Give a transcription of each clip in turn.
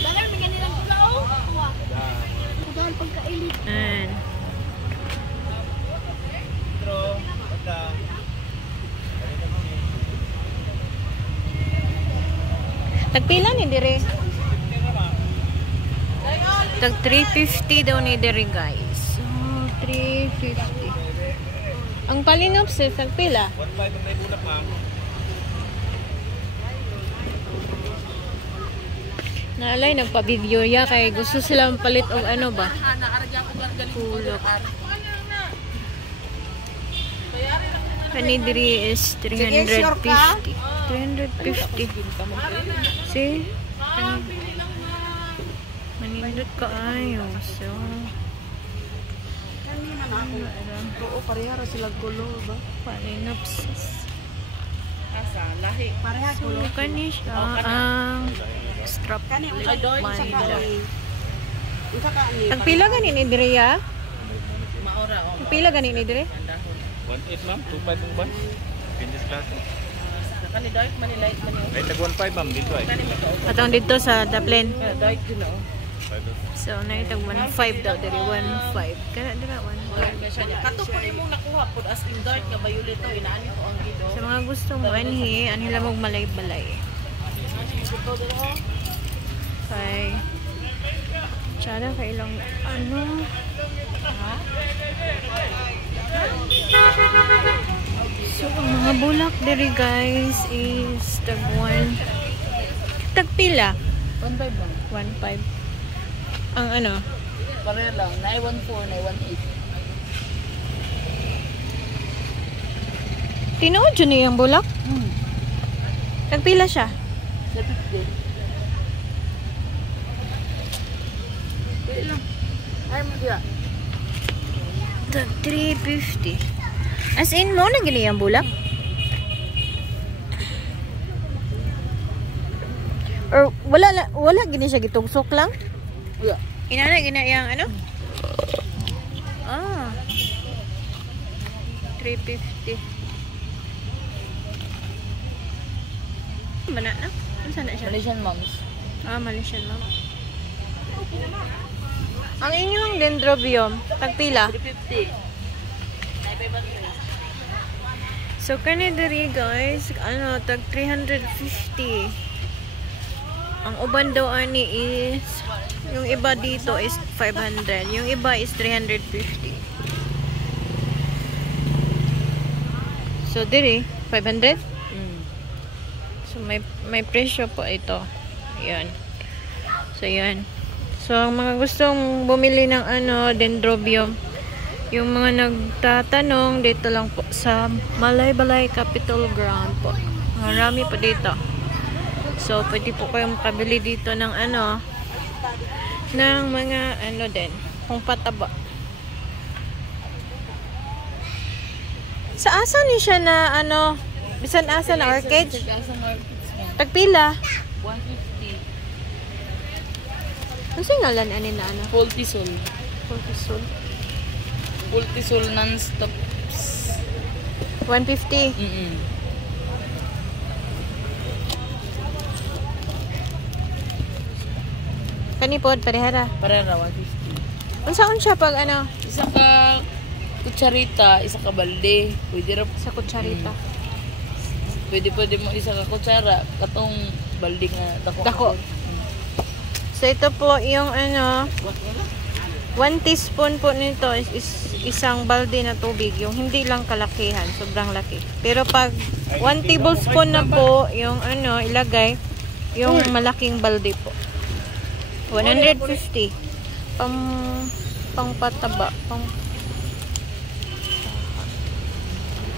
Dalar may ganilang tulaw. Kuhaan pagkailit. And tagpila ni dire. Tag 350 daw ni dire guys. So 350. Ang palinopsis tagpila. 1.5 ang may bulak ma'am. Naalay nagpa-video ya kay gusto silang palit og ano ba? Kulok. Kani diri is 350. 350. See? Manindot ka ayo. So Oo, parehara sila gulo ba? palinopsis. Asa, lahi. Pareha So kani siya ang strap binder. Tagpila gani ni dire ya? Maora o. Tagpila gani ni dire? 1.8 ma'am, 2.5 ang ban. Finish class. Kani dark man light man yun. Ay, tag 1.5 ma'am, dito ay. Atong dito sa Dublin. Dark yun o. So naitag 1.5 daw dire 1.5. Kana dira 1.5. Kato po ni mong nakuha po as in dark nga violet o inaani ko ang gido. Sa mga gusto mo anhi, anhi lang mong malay-balay. Kay tsara kay ilang ano? So ang mga bulak diri guys is tag 1. Tagpila? 1.5 lang. 1.5. Ang ano? Pareha lang. 914, 918. Tinuod yun yung bulak? Tagpila siya? Sa 50. Wait lang. Ay mo diya. Tag 350. As in mo na gini yung bulak? Or wala gini siya gitugsok lang? Wala. Inana gina yung ano? 350. Bana na? Saan na siya? Malaysian moms. Malaysian ma'am. Ang inyong dendrobium, tagpila? 350. So, kanidiri guys, ano, tag 350. Ang uban daw ani is, yung iba dito is 500. Yung iba is 350. So, diri, 500? So, may presyo po ito. Ayan. So, yan. So, ang mga gustong bumili ng ano, dendrobium, yung mga nagtatanong, dito lang po sa Malaybalay Capitol Ground po. Marami po dito. So, pwede po kayong makabili dito ng ano, ng mga ano din, kung pataba. Sa asa ni siya na ano, bisan asa na orchid? Tagpila? 150. Ano sa ngalan ani na ano? Voltisol. Cortisol. Voltisol non-stop. 150. Kanipod, parehara. Parera 150. Unsaon siya pag ano? Isa ka kutsarita, isa ka balde. Pwede ra Sa kutsarita. pwede mo isa ka kutsara katong balde nga dako. Dako. So ito po yung ano, 1 teaspoon po nito is isang balde na tubig. Yung hindi lang kalakihan, sobrang laki. Pero pag 1 tablespoon na po yung ano, ilagay yung malaking balde po. 150. Pang pataba.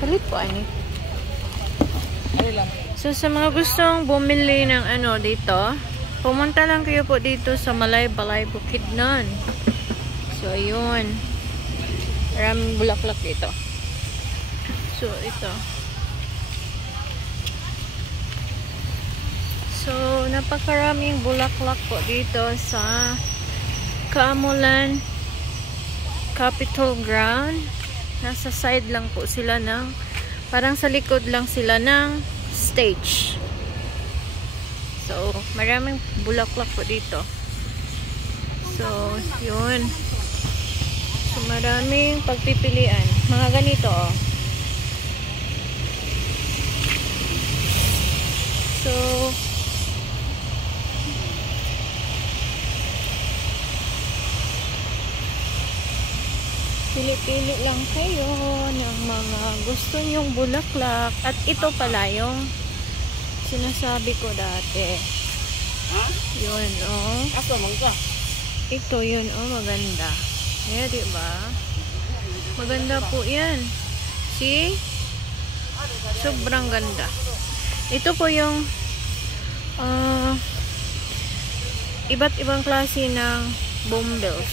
Palit po ani. So sa mga gustong bumili ng ano dito, pumunta lang kayo po dito sa Malaybalay Bukidnon. So ayun. Maraming bulaklak dito. So ito. So napakaraming bulaklak po dito sa Kaamulan Capitol Ground. Nasa side lang po sila ng, parang sa likod lang sila ng stage. So So, maraming bulaklak po dito. So, yun. So, maraming pagpipilian. Mga ganito, oh. So, pili-pili lang kayo ng mga gusto nyong bulaklak. At ito pala yung sinasabi ko dati. Yun, oh. Asa man ka? Ito yun, oh, maganda. Yeah, diba? Maganda po yan. See? Sobrang ganda. Ito po yung iba't ibang klase ng bumbles.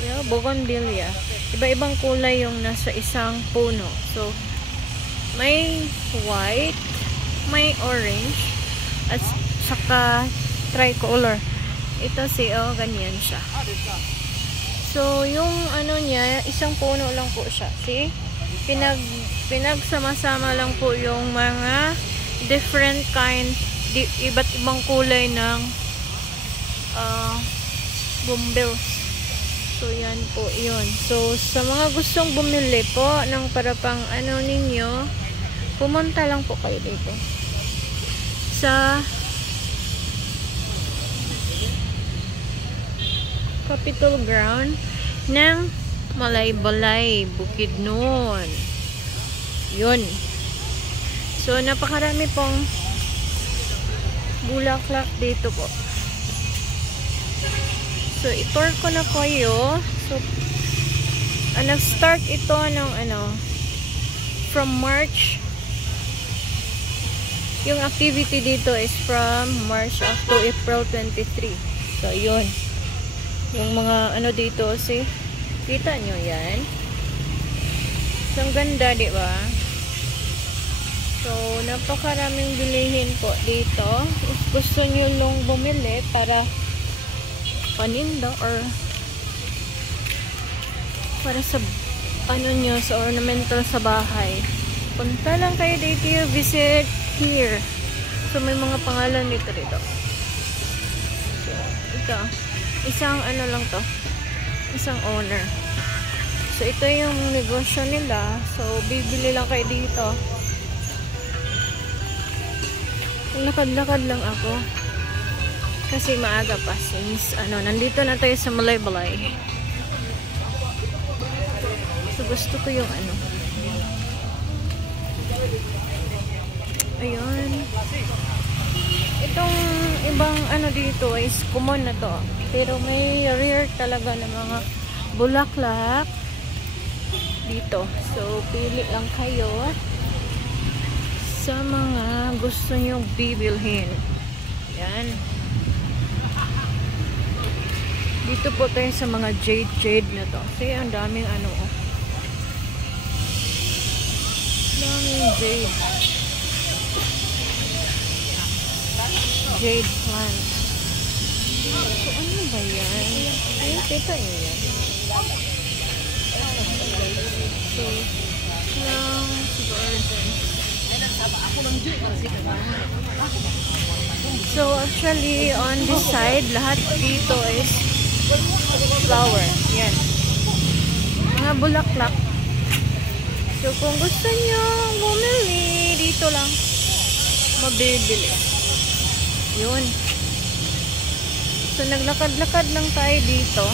Yeah, bougainvillea. Iba-ibang kulay yung nasa isang puno. So, may white, may orange, at saka tricolor. Ito ganyan siya. So, yung ano niya, isang puno lang po siya. See? Pinagsama-sama lang po yung mga different kind, iba't ibang kulay ng bumbles. So, yan po yun. So, sa mga gustong bumili po ng para pang ano ninyo, pumunta lang po kayo dito sa Capitol Ground ng Malaybalay, Bukidnon. Yun. So, napakarami pong bulaklak dito po. So, i-tour ko na kayo. So, nag-start ito ng from March. Yung activity dito is from March up to April 23. So, yun. Yung mga dito, see? Kita nyo yan? So, ang ganda, di ba? So, napakaraming bilihin po dito. If gusto nyo lang bumili para paninda or para sa nyo, sa ornamental sa bahay, punta lang kayo dito, visit here. So, may mga pangalan dito. So, ito. Isang lang to. Isang owner. So, ito yung negosyo nila. So, bibili lang kayo dito. Lakad-lakad lang ako. Kasi maaga pa. Since, nandito na tayo sa Malaybalay. So, gusto ko yung ayun. Itong ibang dito is common na to. Pero may rare talaga na mga bulaklak dito. So, pili lang kayo sa mga gusto nyong bibilhin. Yan. Dito po tayo sa mga jade na to. Kasi ang daming daming jade plant. So, ano ba yan? Ayun, teka yan. So, so, actually, on this side, lahat dito is flower. Yan. Mga bulaklak. So, kung gusto nyo bumili, dito lang mabibili. Yun. So, naglakad-lakad lang tayo dito.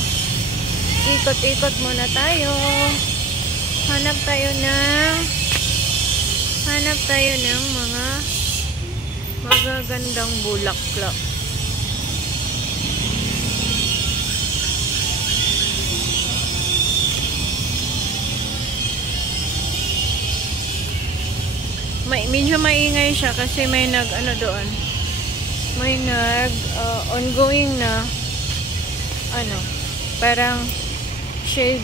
Ikot-ikot muna tayo. Hanap tayo ng mga magagandang bulaklak. Medyo maingay siya kasi may doon. May ongoing na parang shade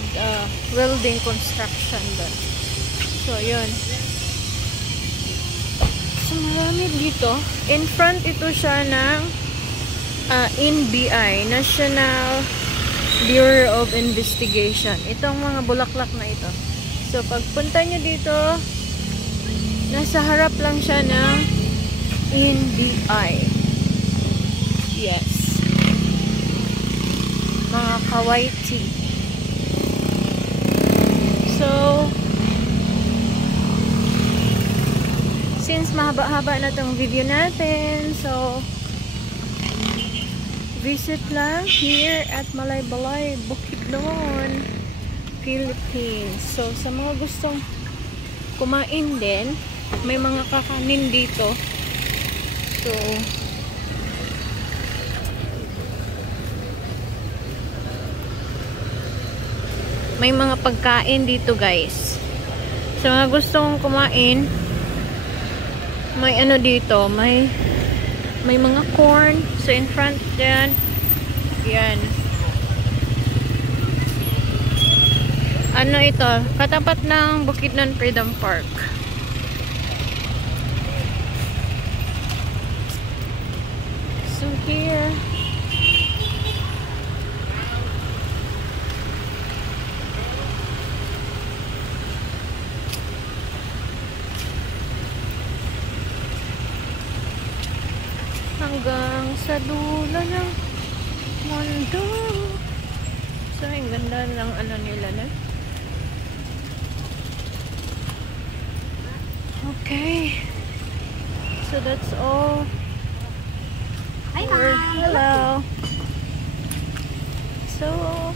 welding construction doon. So, yun. So, marami dito. In front, ito siya ng NBI, National Bureau of Investigation. Itong mga bulaklak na ito. So, pagpunta nyo dito, nasa harap lang siya ng NBI. Hawaii tea. So, since mahaba-haba na tong video natin, so, visit lang here at Malaybalay, Bukidnon, Philippines. So, sa mga gustong kumain din, may mga kakanin dito. So, may mga pagkain dito, guys. Sa mga gustong kumain, may ano dito, may mga corn. So, in front dyan, yan. Ano ito? Katapat ng Bukidnon Freedom Park. So, here, hanggang sa dulo ng mundo. So, ang ganda ng ano nila na. Okay. So, that's all. Bye for- bye. Hello. So,